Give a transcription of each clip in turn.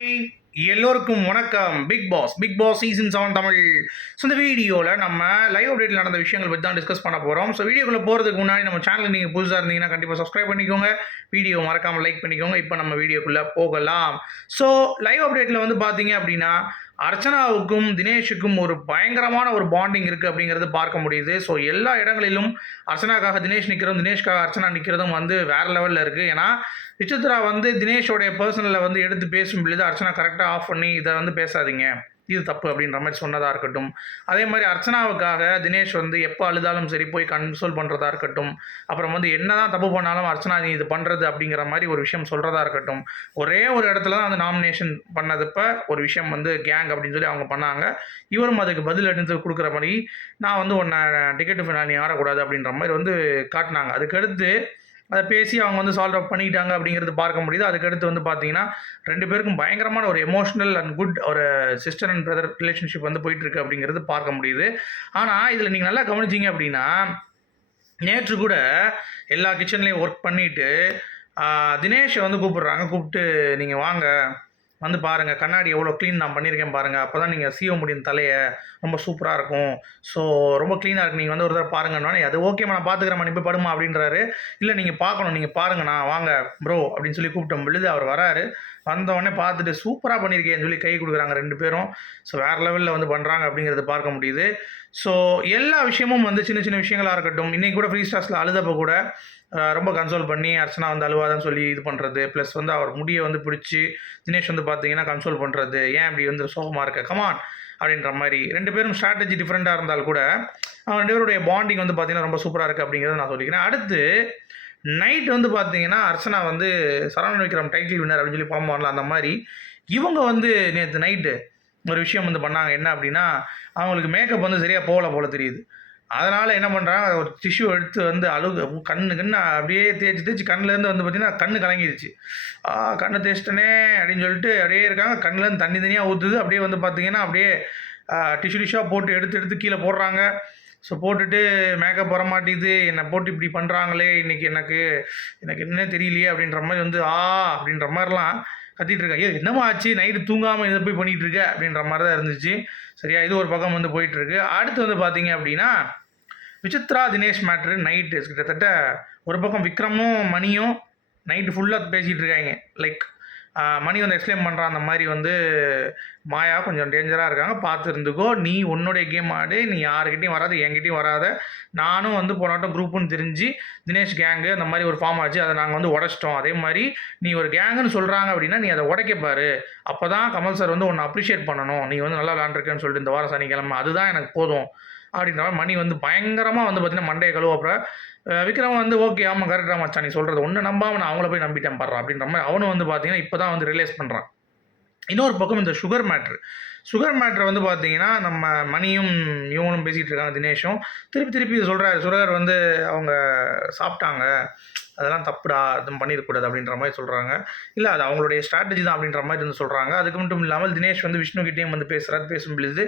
எல்லோருக்கும் வணக்கம். Big boss big boss season seven Tamil. So இந்த வீடியோவில் நம்ம லைவ் அப்டேட்டில் நடந்த விஷயங்கள் பற்றி தான் டிஸ்கஸ் பண்ண போகிறோம் ஸோ வீடியோக்குள்ளே போகிறதுக்கு முன்னாடி நம்ம சேனல் நீங்கள் புதுசாக இருந்தீங்கன்னா கண்டிப்பாக சப்ஸ்கிரைப் பண்ணிக்கோங்க. வீடியோ மறக்காமல் லைக் பண்ணிக்கோங்க. இப்போ நம்ம வீடியோக்குள்ளே போகலாம். ஸோ லைவ் அப்டேட்டில் வந்து பார்த்தீங்க அப்படின்னா அர்ச்சனாவுக்கும் தினேஷுக்கும் ஒரு பயங்கரமான ஒரு பாண்டிங் இருக்குது அப்படிங்கிறது பார்க்க முடியுது. ஸோ எல்லா இடங்களிலும் அர்ச்சனாக்காக தினேஷ் நிற்கிறதும் தினேஷ்காக அர்ச்சனா நிற்கிறதும் வந்து வேறு லெவலில் இருக்குது ஏன்னா விசித்ரா வந்து தினேஷோடைய பர்சனலில் வந்து எடுத்து பேசும் பொழுது அர்ச்சனா கரெக்டாக ஆஃப் பண்ணி இதை வந்து பேசாதீங்க. இது தப்பு அப்படின்ற மாதிரி சொன்னதாக இருக்கட்டும். அதே மாதிரி அர்ச்சனாவுக்காக தினேஷ் வந்து எப்போ அழுதாலும் சரி போய் கன்சோல் பண்ணுறதா இருக்கட்டும். அப்புறம் வந்து என்ன தான் தப்பு பண்ணாலும் அர்ச்சனா நீ இது பண்ணுறது அப்படிங்கிற மாதிரி ஒரு விஷயம் சொல்கிறதா இருக்கட்டும். ஒரே ஒரு இடத்துல தான் அந்த நாமினேஷன் பண்ணதப்ப ஒரு விஷயம் வந்து கேங் அப்படின்னு சொல்லி அவங்க பண்ணாங்க. இவரும் அதுக்கு பதில் எடுத்து கொடுக்குற மாதிரி நான் வந்து உன்னை டிக்கெட்டு நீ ஆடக்கூடாது அப்படின்ற மாதிரி வந்து காட்டினாங்க. அதுக்கடுத்து அதை பேசி அவங்க வந்து சால்வ் அப் பண்ணிக்கிட்டாங்க அப்படிங்கிறது பார்க்க முடியுது. அதுக்கடுத்து வந்து பார்த்தீங்கன்னா ரெண்டு பேருக்கும் பயங்கரமான ஒரு எமோஷனல் அண்ட் குட் ஒரு சிஸ்டர் அண்ட் பிரதர் ரிலேஷன்ஷிப் வந்து போயிட்டுருக்கு அப்படிங்கிறது பார்க்க முடியுது. ஆனால் இதில் நீங்கள் நல்லா கவனிச்சிங்க அப்படின்னா நேற்று கூட எல்லா கிச்சன்லேயும் ஒர்க் பண்ணிவிட்டு தினேஷை வந்து கூப்பிடுறாங்க. கூப்பிட்டு நீங்கள் வாங்க. வந்து பாருங்கள் கண்ணாடி எவ்வளோ க்ளீன் நான் பண்ணியிருக்கேன் பாருங்கள் அப்போ தான் நீங்கள் சீவ முடியும் தலையை ரொம்ப சூப்பராக இருக்கும். ஸோ ரொம்ப க்ளீனாக இருக்கு. நீங்கள் வந்து ஒரு தடவை பாருங்கன்னு அது ஓகேம்மா நான் பார்த்துக்கிறேன் நீ போய் படுமா அப்படின்றாரு. இல்லை நீங்கள் பார்க்கணும் நீங்கள் பாருங்கண்ணா வாங்க ப்ரோ அப்படின்னு சொல்லி கூப்பிட்டோம். பொழுது அவர் வராரு. வந்தவொடனே பார்த்துட்டு சூப்பராக பண்ணியிருக்கேன்னு சொல்லி கை கொடுக்குறாங்க ரெண்டு பேரும். ஸோ வேறு லெவலில் வந்து பண்ணுறாங்க அப்படிங்கிறது பார்க்க முடியுது. ஸோ எல்லா விஷயமும் வந்து சின்ன சின்ன விஷயங்களாக இருக்கட்டும். இன்றைக்கி கூட ஃப்ரீ ஸ்டாஸில் அழுதப்போ கூட ரொம்ப கன்சோல் பண்ணி அர்ச்சனா வந்து அழுவாதான்னு சொல்லி இது பண்ணுறது ப்ளஸ் வந்து அவர் முடியை வந்து பிடிச்சி தினேஷ் வந்து பார்த்தீங்கன்னா கன்சோல் பண்ணுறது ஏன் இப்படி வந்து சோகமாக இருக்க? கமான் அப்படின்ற மாதிரி. ரெண்டு பேரும் ஸ்ட்ராட்டஜி டிஃப்ரெண்ட்டாக இருந்தால் கூட அவங்க ரெண்டு பேருடைய பாண்டிங் வந்து பார்த்தீங்கன்னா ரொம்ப சூப்பராக இருக்குது அப்படிங்கிறத நான் சொல்லிக்கிறேன். அடுத்து நைட் வந்து பார்த்தீங்கன்னா அர்ச்சனா வந்து சரவண விக்ரம் டைட்டில் வின்னர் அப்படின்னு சொல்லி ஃபார்ம் பண்ணலாம் அந்த மாதிரி இவங்க வந்து நேற்று நைட்டு ஒரு விஷயம் வந்து பண்ணாங்க. என்ன அப்படின்னா அவங்களுக்கு மேக்கப் வந்து சரியாக போகல போல தெரியுது. அதனால் என்ன பண்ணுறாங்க ஒரு டிஷ்யூ எடுத்து வந்து அழுகு கண்ணு கண்ணு அப்படியே தேய்ச்சி தேய்ச்சி கண்ணுலேருந்து வந்து பார்த்திங்கன்னா கண்ணு கலங்கிருச்சு. ஆ கண்ணை தேய்ச்சிட்டனே அப்படின்னு சொல்லிட்டு அப்படியே இருக்காங்க. கண்ணுலேருந்து தண்ணி தனியாக ஊற்றுது அப்படியே வந்து பார்த்திங்கன்னா அப்படியே டிஷ்யூ டிஷ்ஷாக போட்டு எடுத்து எடுத்து கீழே போடுறாங்க. ஸோ போட்டுட்டு மேக்கப் வர மாட்டேங்குது. என்னை போட்டு இப்படி பண்ணுறாங்களே இன்றைக்கி எனக்கு எனக்கு என்னன்னே தெரியலையே அப்படின்ற மாதிரி வந்து ஆ அப்படின்ற மாதிரிலாம் கத்திட்டு இருக்கா ஏ என்னம்மா ஆச்சு? நைட்டு தூங்காமல் இதை போய் பண்ணிகிட்டு இருக்க? அப்படின்ற மாதிரி தான் இருந்துச்சு. சரியா இது ஒரு பக்கம் வந்து போயிட்டுருக்கு அடுத்து வந்து பார்த்தீங்க அப்படின்னா விசித்ரா தினேஷ் மேட்ரு நைட்டு கிட்டத்தட்ட ஒரு பக்கம் விக்ரமும் மணியும் நைட்டு ஃபுல்லாக பேசிகிட்டு இருக்காங்க. லைக் மணி வந்து எக்ஸ்பிளைன் பண்ணுறான் அந்த மாதிரி வந்து மாயா கொஞ்சம் டேஞ்சராக இருக்காங்க. பார்த்துருந்துக்கோ நீ உன்னுடைய கேம் ஆடு நீ யாருக்கிட்டையும் வராது என்கிட்டையும் வராத. நானும் வந்து போனாட்டம் குரூப்புன்னு தெரிஞ்சு தினேஷ் கேங்கு அந்த மாதிரி ஒரு ஃபார்ம் ஆச்சு. அதை நாங்கள் வந்து உடச்சிட்டோம். அதே மாதிரி நீ ஒரு கேங்குன்னு சொல்கிறாங்க அப்படின்னா நீ அதை உடைக்கப்பாரு அப்போ தான் கமல் சார் வந்து உன்னை அப்ரிஷியேட் பண்ணணும். நீ வந்து நல்லா விளாண்டுருக்கேன்னு சொல்லிட்டு இந்த வாரம் சனிக்கிழமை. அதுதான் எனக்கு போதும். அப்படின்ற மாதிரி மணி வந்து பயங்கரமாக வந்து பார்த்தீங்கன்னா மண்டையை கழுவ விக்ரம் வந்து ஓகே ஆமாம் கரெக்டாக மச்சான் நீ சொல்கிறது ஒன்று நம்பாமல் நான் அவங்கள போய் நம்பிட்டேன் பாடுறான் அப்படின்ற மாதிரி அவனும் வந்து பார்த்தீங்கன்னா இப்போ தான் வந்து ரியலைஸ் பண்ணுறான் இன்னொரு பக்கம் இந்த சுகர் மேட்ரு சுகர் மேட்ரு வந்து பார்த்தீங்கன்னா நம்ம மணியும் இவங்களும் பேசிகிட்டு இருக்காங்க தினேஷும். திருப்பி திருப்பி சொல்கிறாரு சுகர் வந்து அவங்க சாப்பிட்டாங்க. அதெல்லாம் தப்புடா அதுவும் பண்ணிடக்கூடாது அப்படின்ற மாதிரி சொல்கிறாங்க இல்லை அது அவங்களுடைய ஸ்ட்ராட்டஜி தான் அப்படின்ற மாதிரி வந்து சொல்கிறாங்க அதுக்கு மட்டும் இல்லாமல் தினேஷ் வந்து விஷ்ணுகிட்டேயும் வந்து பேசுகிறாரு பேசும் பொழுது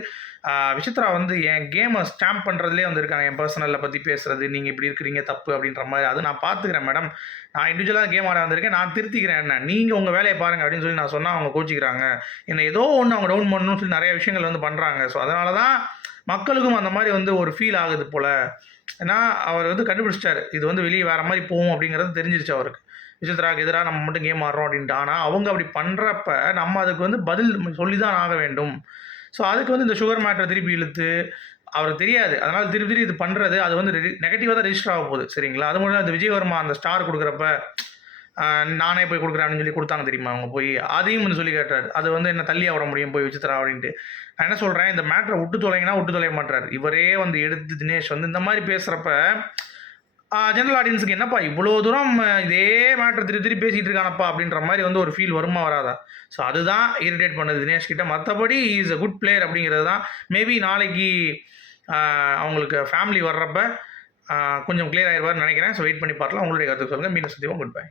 விசித்ரா வந்து என் கேமை ஸ்டாம்ப் பண்ணுறதுலேயே வந்து இருக்காங்க என் பர்சனலில் பற்றி பேசுகிறது நீங்கள் இப்படி இருக்கிறீங்க தப்பு அப்படின்ற மாதிரி. அது நான் பார்த்துக்கிறேன் மேடம் நான் இண்டிவிஜுவலாக கேம் ஆட வந்திருக்கேன். நான் திருத்திக்கிறேன் என்ன? நீங்கள் உங்கள் வேலையை பாருங்கள் அப்படின்னு சொல்லி நான் சொன்னால் அவங்க கோச்சிக்கிறாங்க. என்னை ஏதோ ஒன்று அவங்க டவுன் பண்ணணும்னு சொல்லி நிறைய விஷயங்கள் வந்து பண்ணுறாங்க ஸோ அதனால தான் மக்களுக்கும் அந்த மாதிரி வந்து ஒரு ஃபீல் ஆகுது போல். ஏன்னா அவர் வந்து கண்டுபிடிச்சிட்டாரு. இது வந்து வெளியே வேறு மாதிரி போகும் அப்படிங்கிறது தெரிஞ்சிருச்சு அவருக்கு. விசித்ராக்கு எதிராக நம்ம மட்டும் கேம் ஆடுறோம் அப்படின்ட்டு. ஆனால் அவங்க அப்படி பண்ணுறப்ப நம்ம அதுக்கு வந்து பதில் சொல்லி தான் ஆக வேண்டும். ஸோ அதுக்கு வந்து இந்த சுகர் மேட்டரை திருப்பி இழுத்து அவருக்கு தெரியாது. அதனால் திருப்பி திருப்பி இது பண்ணுறது அது வந்து நெகட்டிவாக தான் ரெஜிஸ்டர் ஆக போகுது. சரிங்களா? அது மட்டும் அந்த விஜயவர்மா அந்த ஸ்டார் கொடுக்குறப்ப நானே போய் கொடுக்குறேன்னு சொல்லி கொடுத்தாங்க தெரியுமா? அவங்க போய் அதையும் வந்து சொல்லி கேட்டார். அது வந்து என்ன தள்ளி விட முடியும்? போய் விசித்ரா அப்படின்ட்டு. நான் என்ன சொல்கிறேன் இந்த மேட்ரை விட்டு தொலைங்கன்னா விட்டு தொலைய மாட்டார். இவரே வந்து எடுத்து தினேஷ் வந்து இந்த மாதிரி பேசுகிறப்ப ஜென்ரல் ஆடியன்ஸுக்கு என்னப்பா இவ்வளோ தூரம் இதே மேட்ரு திரு திருப்பி பேசிகிட்டு இருக்கானப்பா அப்படின்ற மாதிரி வந்து ஒரு ஃபீல் வருமா வராதா? ஸோ அதுதான் இரிட்டேட் பண்ணுது தினேஷ் கிட்ட. மற்றபடி இஸ் அ குட் பிளேயர் அப்படிங்கிறது தான். மேபி நாளைக்கு அவங்களுக்கு ஃபேமிலி வர்றப்ப கொஞ்சம் கிளியர் ஆயிடுவார்னு நினைக்கிறேன். ஸோ வெயிட் பண்ணி பார்க்கலாம். உங்களுடைய கருத்து சொல்லுங்கள் மீண்டும் சத்தியமாக குட் பை